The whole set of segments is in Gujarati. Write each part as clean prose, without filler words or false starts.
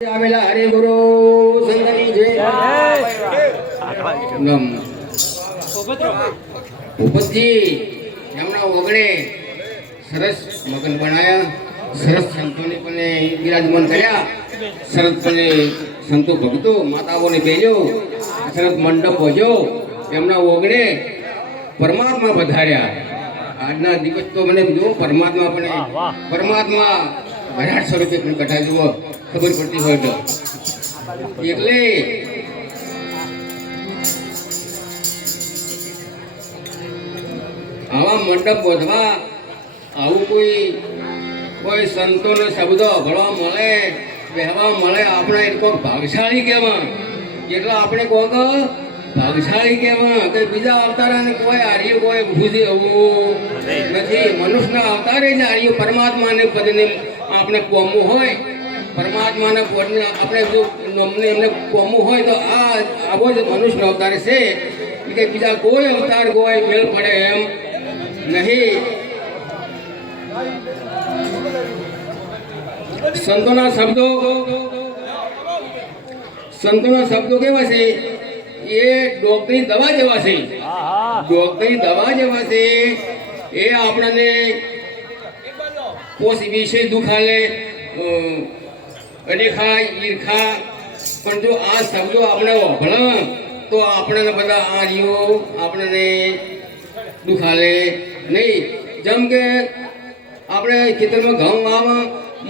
આવેલા હરે ગુરુ સંતની જય. ભૂપતજી એમના ઓગણે સરસ મગન બનાયા, સરસ સંતોને પણ બિરાજમાન કર્યા, સરસ સંતો ભક્તો માતાઓને ભેજો, સરસ મંડપ ભોજો, એમના ઓગણે પરમાત્મા વધાર્યા. આજના દિવસ તો મને જો પરમાત્મા વિરાટ સ્વરૂપે પણ કથા જુઓ ખબર પડતી હોય તો. એટલે આવા મંડપ બોધવા આવું કોઈ સંતોનો શબ્દ ભળવા મળે, કહેવા મળે, આપણે એ કોઈ ભાગશાળી કહેવા, જેટલા આપણે કોક ભાગશાળી કહેવા કે બીજા અવતારાને કોઈ આર્ય કોઈ ભૂજી આવવું નથી. મનુષ્યના અવતારે જ આર્ય પરમાત્માને પદને આપણે કોમવું હોય, પરમાત્માના પદને આપણે જો એમને કોમવું હોય તો આવો જ મનુષ્યનો અવતાર છે કે બીજા કોઈ અવતાર કોઈ મેળ પડે એમ નહીં. સંતોના શબ્દો કેવા છે? એ ડોક્ટરી દવા જેવા છે, ડોક્ટરી દવા જેવા છે. એ આપણને પોષ વિશે દુખાલે અનેખા ઈર્ખા, પણ જો આ શબ્દો આપણે વભળ તો આપણને બધા આ રીઓ આપણને દુખાલે નહીં. જેમ કે આપણે ખેતરમાં ઘઉં આવે,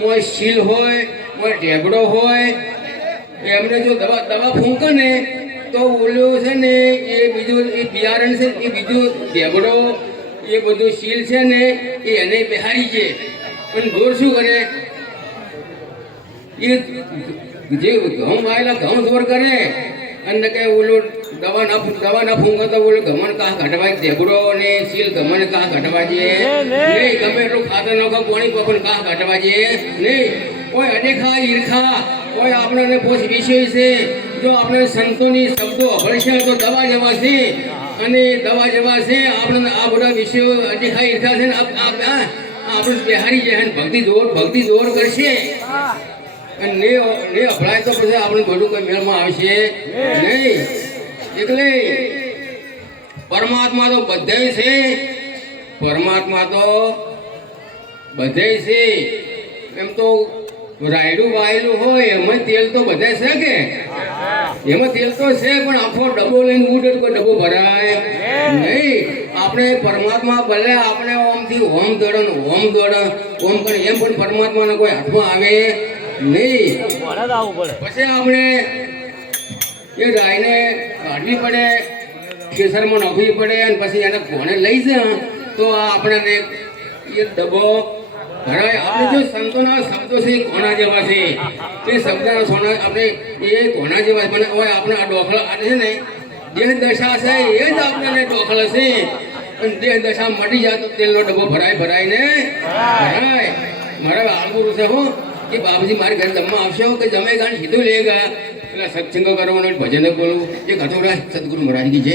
મોય શીલ હોય, મોય ઢેબડો હોય, એમને જો દવા ફૂંકે ને તો ઓલું છે ને એ બીજું એ બિયારણ છે, એ બીજું ઢેબડો એ બધું શીલ છે ને એ એને બિહારી છે. પણ ઢોર શું કરે? એ જે ઘઉં આવેલા ઘઉં ઢોર કરે અને કે ઓલું દવા ના ફૂંકે તો ઓલું ગમન કાહ ઘટવા, ઢેબડો ને શીલ ગમન કાહ ઘટવા છે નહીં. ગમે એટલું ખાતર નાખો પાણી પકડ કાહ ઘટવા છે નહીં. કોઈ અનેખા ઈર્ખા, કોઈ આપણને પોષ વિષય છે. જો આપણે સંતોની શબ્દો ભળશે તો દવા જેવા છે, અને દવા જેવા છે. આપણે આ બધા વિષયો અનેખા ઈર્ખા છે ને આપણે બિહારી જાય, ભક્તિ જોર કરશે અને ને અભળાય તો પછી આપણે બધું કોઈ મેળમાં આવશે નહીં. એટલે પરમાત્મા તો બધે છે, પરમાત્મા તો બધે છે. એમ તો રાયડું વાયેલું હોય એમાં તેલ તો બધે છે કે એમાં તેલ તો છે, પણ આખો ડબ્બો લઈને ઉડે કોઈ ડબ્બો ભરાય નહીં. આપણે પરમાત્મા ભલે આપણે ઓમથી ઓમ દોડન ઓમ કરે એમ પણ પરમાત્માને કોઈ હાથમાં આવે નહીં. પછી આપણે એ ગાયને કાઢવી પડે, કેસરમાં નાખવી પડે, અને પછી એને કોણે લઈ જાય તો આપણને એ ડબ્બો ભરાય. આપણે જો સંતોના શબ્દો છે કોના જેવા છે, તે શબ્દના સોના આપણે એ કોના જેવા મને હોય. આપણે આ ડોખળ આ છે ને દેહ દશા છે એ જ આપણને ડોખળ છે. અને દેહ દશા મટી જાય તો તેલનો ડબ્બો ભરાય ને ભરાય. મારા આલગુરુ છે હો કે બાબુજી મારી ઘરે જમવા આવશો કે જમે ગાણ સીધું લે ગયા પેલા સત્સંગ કરવાનો ભજન બોલવું એ ઘટોરા સદગુરુ મહારાજની છે.